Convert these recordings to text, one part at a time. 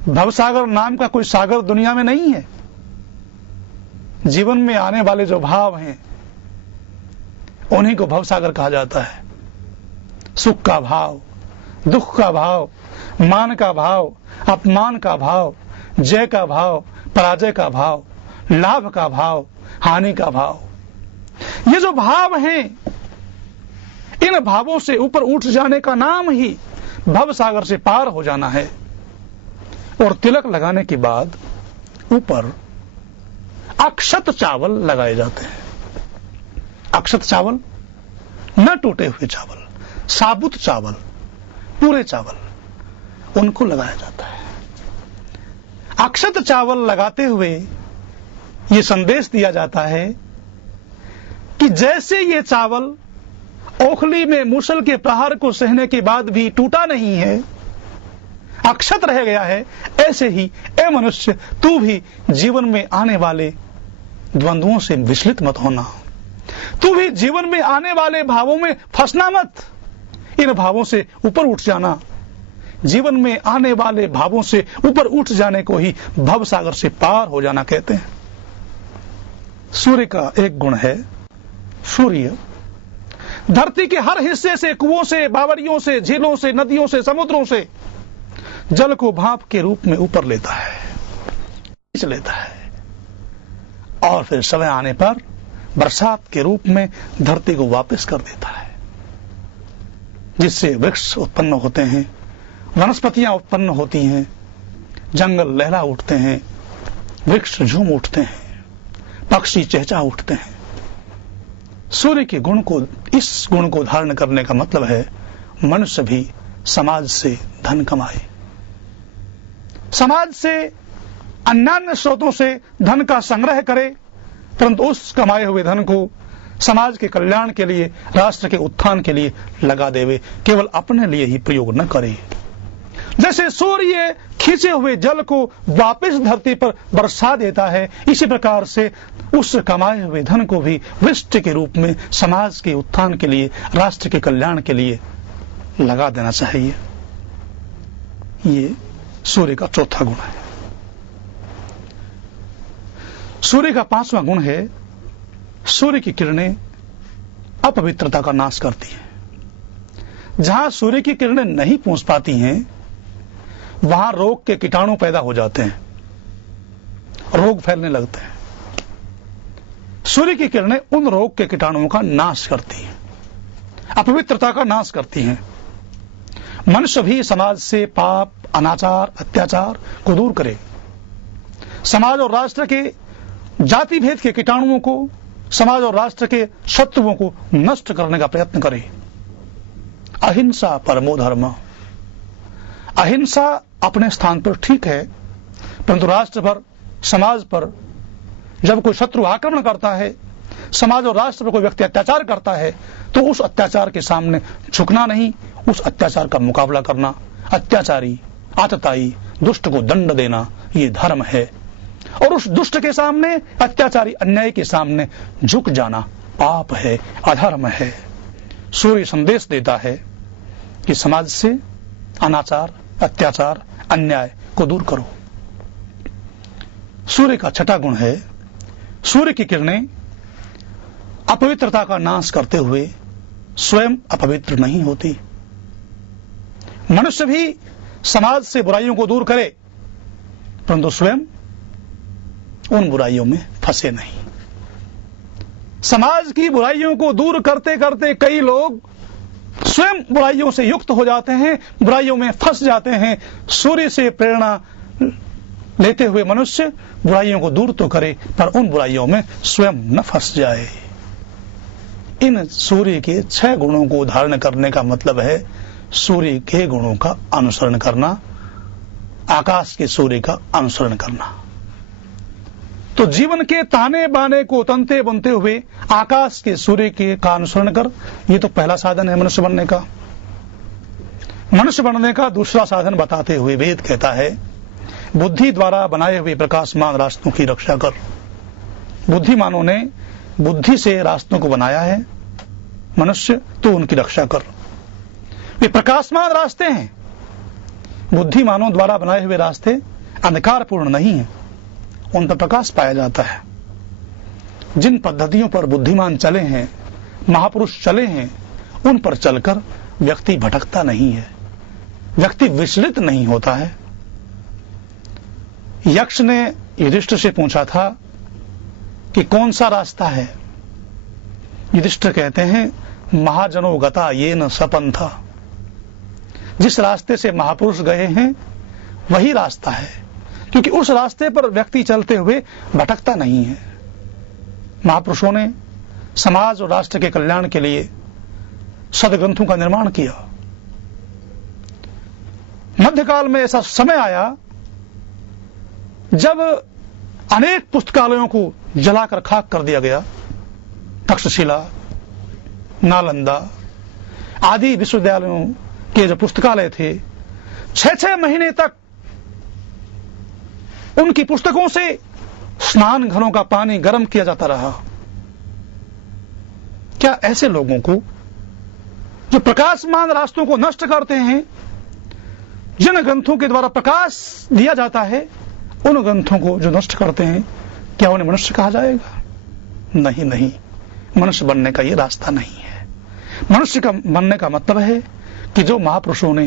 भवसागर नाम का कोई सागर दुनिया में नहीं है। जीवन में आने वाले जो भाव हैं उन्हीं को भवसागर कहा जाता है। सुख का भाव, दुख का भाव, मान का भाव, अपमान का भाव, जय का भाव, पराजय का भाव, लाभ का भाव, हानि का भाव, ये जो भाव हैं, इन भावों से ऊपर उठ जाने का नाम ही भवसागर से पार हो जाना है। और तिलक लगाने के बाद ऊपर अक्षत चावल लगाए जाते हैं। अक्षत चावल, न टूटे हुए चावल, साबुत चावल, पूरे चावल, उनको लगाया जाता है। अक्षत चावल लगाते हुए ये संदेश दिया जाता है कि जैसे ये चावल ओखली में मूसल के प्रहार को सहने के बाद भी टूटा नहीं है, अक्षत रह गया है, ऐसे ही ए मनुष्य तू भी जीवन में आने वाले द्वंद्वों से विचलित मत होना। तू भी जीवन में आने वाले भावों में फंसना मत। इन भावों से ऊपर उठ जाना। जीवन में आने वाले भावों से ऊपर उठ जाने को ही भवसागर से पार हो जाना कहते हैं। सूर्य का एक गुण है, सूर्य धरती के हर हिस्से से, कुओं से, बावड़ियों से, झीलों से, नदियों से, समुद्रों से जल को भाप के रूप में ऊपर लेता है, खींच लेता है और फिर समय आने पर बरसात के रूप में धरती को वापस कर देता है, जिससे वृक्ष उत्पन्न होते हैं, वनस्पतियां उत्पन्न होती हैं, जंगल लहरा उठते हैं, वृक्ष झूम उठते हैं, पक्षी चहचहा उठते हैं। सूर्य के गुण को, इस गुण को धारण करने का मतलब है मनुष्य भी समाज से धन कमाए, समाज से अन्यान्य स्रोतों से धन का संग्रह करे, परंतु उस कमाए हुए धन को समाज के कल्याण के लिए, राष्ट्र के उत्थान के लिए लगा देवे, केवल अपने लिए ही प्रयोग न करे। जैसे सूर्य खींचे हुए जल को वापस धरती पर बरसा देता है, इसी प्रकार से उस कमाए हुए धन को भी वृष्टि के रूप में समाज के उत्थान के लिए, राष्ट्र के कल्याण के लिए लगा देना चाहिए। ये सूर्य का चौथा गुण है। सूर्य का पांचवा गुण है, सूर्य की किरणें अपवित्रता का नाश करती हैं। जहां सूर्य की किरणें नहीं पहुंच पाती हैं, वहां रोग के कीटाणु पैदा हो जाते हैं, रोग फैलने लगते हैं। सूर्य की किरणें उन रोग के कीटाणुओं का नाश करती हैं, अपवित्रता का नाश करती हैं। मनुष्य भी समाज से पाप, अनाचार, अत्याचार को दूर करे, समाज और राष्ट्र के जाति भेद के कीटाणुओं को, समाज और राष्ट्र के शत्रुओं को नष्ट करने का प्रयत्न करे। अहिंसा परमो धर्म। अहिंसा अपने स्थान पर ठीक है, परंतु राष्ट्र पर, समाज पर जब कोई शत्रु आक्रमण करता है, समाज और राष्ट्र पर कोई व्यक्ति अत्याचार करता है, तो उस अत्याचार के सामने झुकना नहीं, उस अत्याचार का मुकाबला करना, अत्याचारी, आतताई, दुष्ट को दंड देना, ये धर्म है। और उस दुष्ट के सामने, अत्याचारी, अन्याय के सामने झुक जाना पाप है, अधर्म है। सूर्य संदेश देता है कि समाज से अनाचार, अत्याचार, अन्याय को दूर करो। सूर्य का छठा गुण है, सूर्य की किरणें अपवित्रता का नाश करते हुए स्वयं अपवित्र नहीं होती। मनुष्य भी समाज से बुराइयों को दूर करे, परंतु स्वयं उन बुराइयों में फंसे नहीं। समाज की बुराइयों को दूर करते करते कई लोग स्वयं बुराइयों से युक्त हो जाते हैं, बुराइयों में फंस जाते हैं। सूर्य से प्रेरणा लेते हुए मनुष्य बुराइयों को दूर तो करे, पर उन बुराइयों में स्वयं न फंस जाए। इन सूर्य के 6 गुणों को धारण करने का मतलब है सूर्य के गुणों का अनुसरण करना, आकाश के सूर्य का अनुसरण करना। तो जीवन के ताने बाने को तनते बनते हुए आकाश के सूर्य के का अनुसरण कर, ये तो पहला साधन है मनुष्य बनने का। मनुष्य बनने का दूसरा साधन बताते हुए वेद कहता है, बुद्धि द्वारा बनाए हुए प्रकाशमान रास्तों की रक्षा कर। बुद्धिमानों ने बुद्धि से रास्तों को बनाया है, मनुष्य तो उनकी रक्षा कर। वे प्रकाशमान रास्ते हैं, बुद्धिमानों द्वारा बनाए हुए रास्ते अंधकारपूर्ण नहीं हैं, उन पर प्रकाश पाया जाता है। जिन पद्धतियों पर बुद्धिमान चले हैं, महापुरुष चले हैं, उन पर चलकर व्यक्ति भटकता नहीं है, व्यक्ति विचलित नहीं होता है। यक्ष ने युधिष्ठिर से पूछा था कि कौन सा रास्ता है। युधिष्ठिर कहते हैं, महाजनो गता ये न सपंथा, जिस रास्ते से महापुरुष गए हैं वही रास्ता है, क्योंकि उस रास्ते पर व्यक्ति चलते हुए भटकता नहीं है। महापुरुषों ने समाज और राष्ट्र के कल्याण के लिए सदग्रंथों का निर्माण किया। मध्यकाल में ऐसा समय आया जब अनेक पुस्तकालयों को जलाकर खाक कर दिया गया। तक्षशिला, नालंदा आदि विश्वविद्यालयों के जो पुस्तकालय थे, 6-6 महीने तक उनकी पुस्तकों से स्नान घरों का पानी गर्म किया जाता रहा। क्या ऐसे लोगों को जो प्रकाशमान रास्तों को नष्ट करते हैं, जिन ग्रंथों के द्वारा प्रकाश दिया जाता है, उन ग्रंथों को जो नष्ट करते हैं, क्या उन्हें मनुष्य कहा जाएगा? नहीं नहीं, मनुष्य बनने का ये रास्ता नहीं है। मनुष्य का बनने का मतलब है कि जो महापुरुषों ने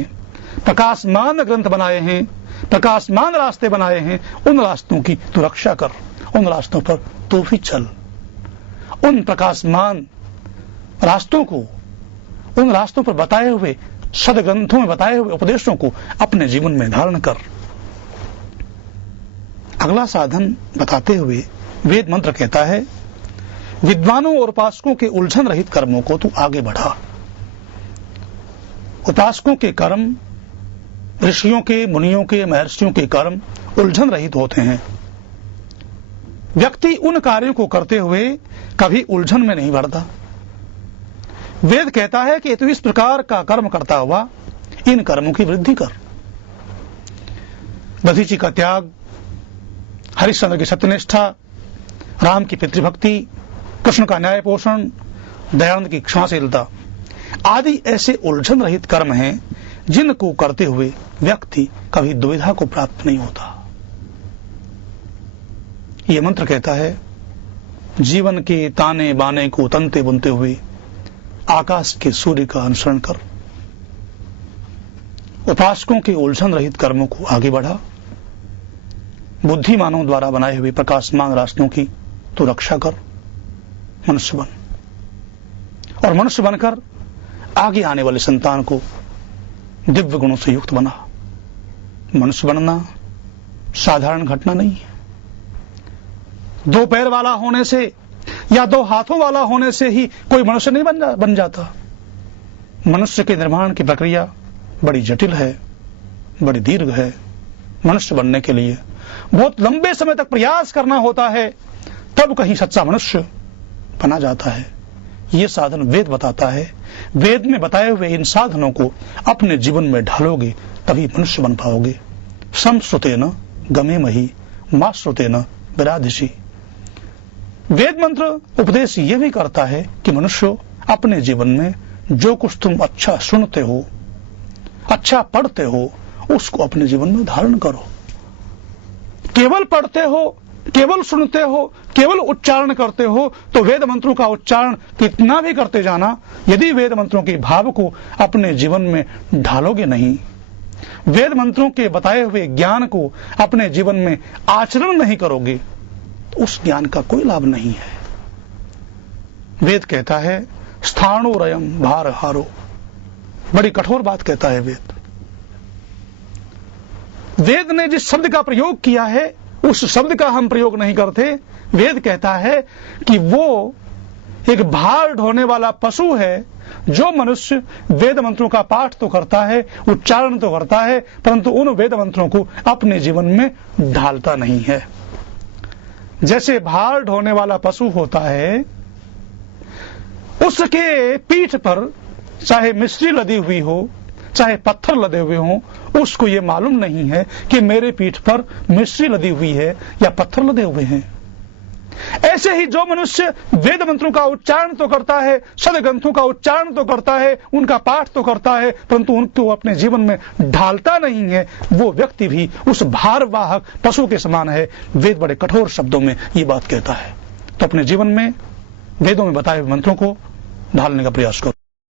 प्रकाशमान ग्रंथ बनाए हैं, प्रकाशमान रास्ते बनाए हैं, उन रास्तों की तू रक्षा कर, उन रास्तों पर तू भी चल, उन प्रकाशमान रास्तों को, उन रास्तों पर बताए हुए सदग्रंथों में बताए हुए उपदेशों को अपने जीवन में धारण कर। अगला साधन बताते हुए वेद मंत्र कहता है, विद्वानों और उपासकों के उलझन रहित कर्मों को तू आगे बढ़ा। उपासकों के कर्म, ऋषियों के, मुनियों के, महर्षियों के कर्म उलझन रहित होते हैं। व्यक्ति उन कार्यों को करते हुए कभी उलझन में नहीं पड़ता। वेद कहता है कि तू इस प्रकार का कर्म करता हुआ इन कर्मों की वृद्धि कर। दधीची का त्याग, हरिश्चंद्र की सत्यनिष्ठा, राम की पितृभक्ति, कृष्ण का न्याय पोषण, दयानंद की क्षमाशीलता आदि ऐसे उलझन रहित कर्म हैं जिनको करते हुए व्यक्ति कभी दुविधा को प्राप्त नहीं होता। यह मंत्र कहता है, जीवन के ताने बाने को तनते बुनते हुए आकाश के सूर्य का अनुसरण कर। उपासकों के उलझन रहित कर्मों को आगे बढ़ा। बुद्धिमानों द्वारा बनाए हुए प्रकाशमान रास्तों की तो रक्षा कर। मनुष्य बन, और मनुष्य बनकर आगे आने वाले संतान को दिव्य गुणों से युक्त बना। मनुष्य बनना साधारण घटना नहीं है। 2 पैर वाला होने से या 2 हाथों वाला होने से ही कोई मनुष्य नहीं बन जाता। मनुष्य के निर्माण की प्रक्रिया बड़ी जटिल है, बड़ी दीर्घ है। मनुष्य बनने के लिए बहुत लंबे समय तक प्रयास करना होता है, तब कहीं सच्चा मनुष्य बना जाता है। ये साधन वेद बताता है। वेद में बताए हुए इन साधनों को अपने जीवन में ढालोगे तभी मनुष्य बन पाओगे। समश्रुतेन गमेमहि मा श्रुतेन विराधिषि। वेद मंत्र उपदेश यह भी करता है कि मनुष्य अपने जीवन में जो कुछ तुम अच्छा सुनते हो, अच्छा पढ़ते हो, उसको अपने जीवन में धारण करो। केवल पढ़ते हो, केवल सुनते हो, केवल उच्चारण करते हो तो वेद मंत्रों का उच्चारण कितना भी करते जाना, यदि वेद मंत्रों के भाव को अपने जीवन में ढालोगे नहीं, वेद मंत्रों के बताए हुए ज्ञान को अपने जीवन में आचरण नहीं करोगे, उस ज्ञान का कोई लाभ नहीं है। वेद कहता है, स्थाणुरयम भार हारो। बड़ी कठोर बात कहता है वेद। वेद ने जिस शब्द का प्रयोग किया है उस शब्द का हम प्रयोग नहीं करते। वेद कहता है कि वो एक भार ढोने वाला पशु है। जो मनुष्य वेद मंत्रों का पाठ तो करता है, उच्चारण तो करता है, परंतु उन वेद मंत्रों को अपने जीवन में ढालता नहीं है। जैसे भार ढोने वाला पशु होता है, उसके पीठ पर चाहे मिश्री लदी हुई हो, चाहे पत्थर लदे हुए हों, उसको ये मालूम नहीं है कि मेरे पीठ पर मिश्री लदी हुई है या पत्थर लदे हुए हैं। ऐसे ही जो मनुष्य वेद मंत्रों का उच्चारण तो करता है, सदग्रंथों का उच्चारण तो करता है, उनका पाठ तो करता है, परंतु उनको अपने जीवन में ढालता नहीं है, वो व्यक्ति भी उस भारवाहक पशु के समान है। वेद बड़े कठोर शब्दों में ये बात कहता है। तो अपने जीवन में वेदों में बताए हुए मंत्रों को ढालने का प्रयास करो।